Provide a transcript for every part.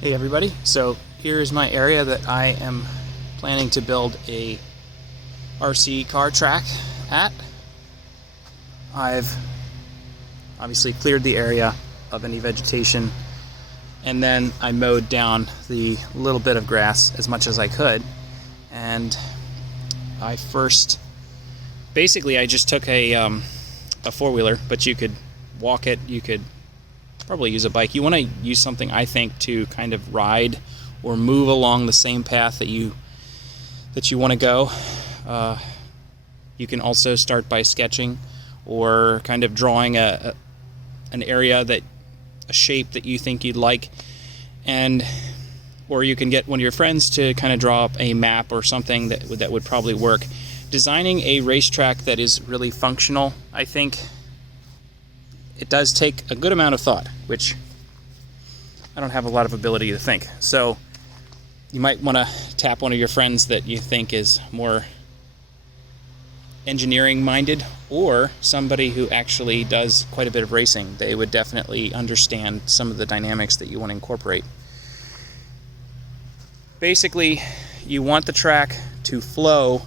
Hey everybody, so here's my area that I am planning to build a RC car track at. I've obviously cleared the area of any vegetation, and then I mowed down the little bit of grass as much as I could. And I just took a four-wheeler, but you could walk it, you could probably use a bike. You want to use something, I think, to kind of ride or move along the same path that you want to go. You can also start by sketching or kind of drawing an area, a shape that you think you'd like, or you can get one of your friends to kind of draw up a map or something that would probably work. Designing a racetrack that is really functional, I think, it does take a good amount of thought, which I don't have a lot of ability to think. So you might want to tap one of your friends that you think is more engineering minded, or somebody who actually does quite a bit of racing. They would definitely understand some of the dynamics that you want to incorporate. Basically, you want the track to flow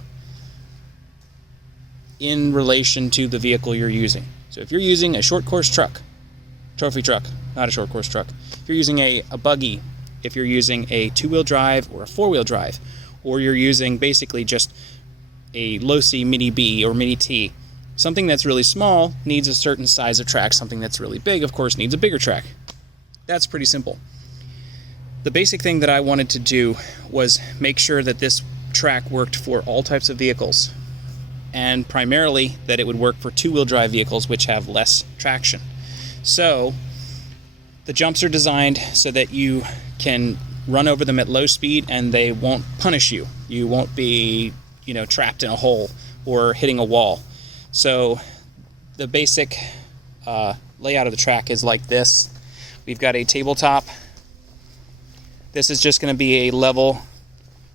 in relation to the vehicle you're using. So if you're using a short course truck, trophy truck, not a short course truck, if you're using a buggy, if you're using a two-wheel drive or a four-wheel drive, or you're using basically just a low-C Mini B or Mini T, something that's really small needs a certain size of track. Something that's really big, of course, needs a bigger track. That's pretty simple. The basic thing that I wanted to do was make sure that this track worked for all types of vehicles, and primarily that it would work for two-wheel drive vehicles, which have less traction. So the jumps are designed so that you can run over them at low speed and they won't punish you. You won't be, trapped in a hole or hitting a wall. So the basic layout of the track is like this. We've got a tabletop. This is just going to be a level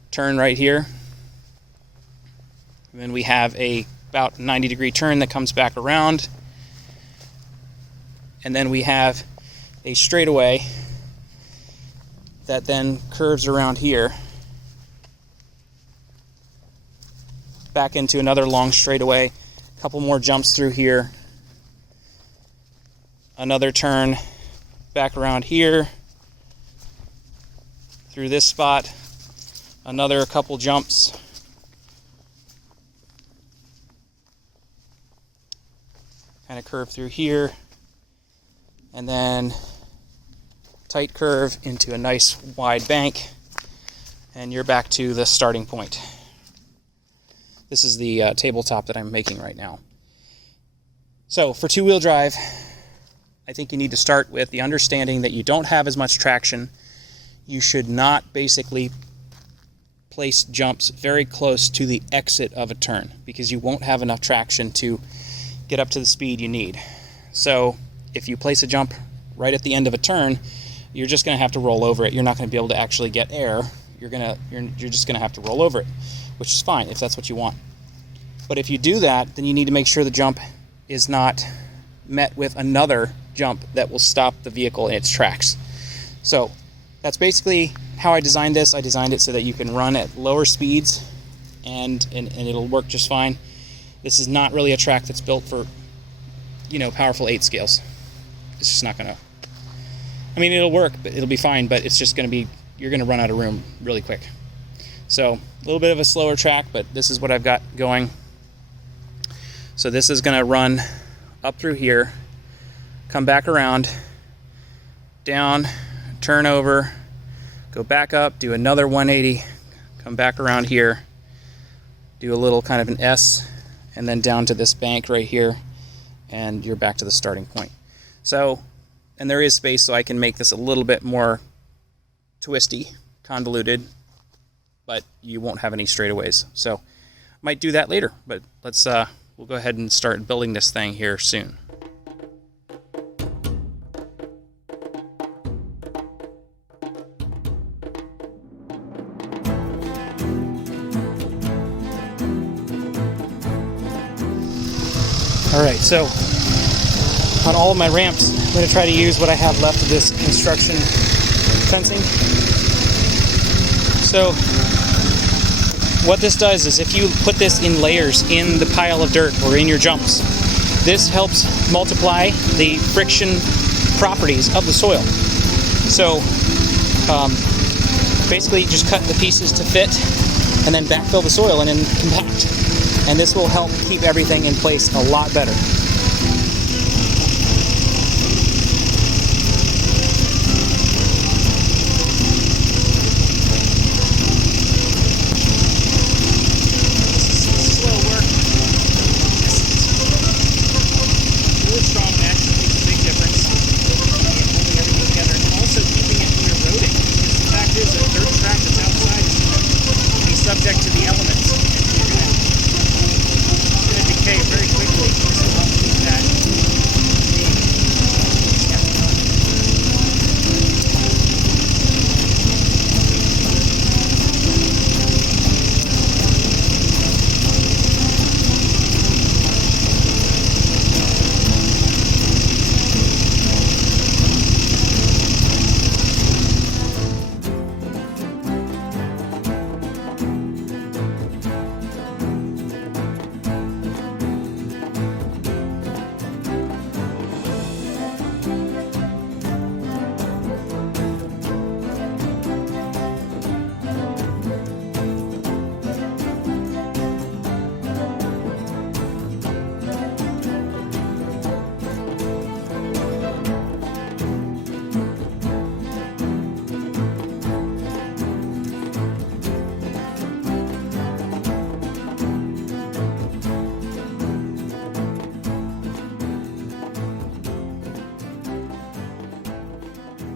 turn right here. And then we have about 90-degree turn that comes back around. And then we have a straightaway that then curves around here, back into another long straightaway, a couple more jumps through here, another turn back around here, through this spot, another couple jumps, kind of curve through here, and then tight curve into a nice wide bank, and you're back to the starting point. This is the tabletop that I'm making right now. So for two-wheel drive, I think you need to start with the understanding that you don't have as much traction. You should not basically place jumps very close to the exit of a turn, because you won't have enough traction to get up to the speed you need. So if you place a jump right at the end of a turn, you're just going to have to roll over it. You're not going to be able to actually get air. You're just going to have to roll over it, which is fine if that's what you want. But if you do that, then you need to make sure the jump is not met with another jump that will stop the vehicle in its tracks. So that's basically how I designed this. I designed it so that you can run at lower speeds and it'll work just fine. This is not really a track that's built for, powerful 8 scales. It's just not going to... it'll work, but it'll be fine, but it's just going to be... You're going to run out of room really quick. So, a little bit of a slower track, but this is what I've got going. So this is going to run up through here, come back around, down, turn over, go back up, do another 180, come back around here, do a little kind of an S, and then down to this bank right here, and you're back to the starting point. So, and there is space, so I can make this a little bit more twisty, convoluted, but you won't have any straightaways. So, might do that later, but we'll go ahead and start building this thing here soon. Alright, so on all of my ramps, I'm going to try to use what I have left of this construction fencing. So what this does is if you put this in layers in the pile of dirt or in your jumps, this helps multiply the friction properties of the soil. So basically just cut the pieces to fit and then backfill the soil and then compact. And this will help keep everything in place a lot better.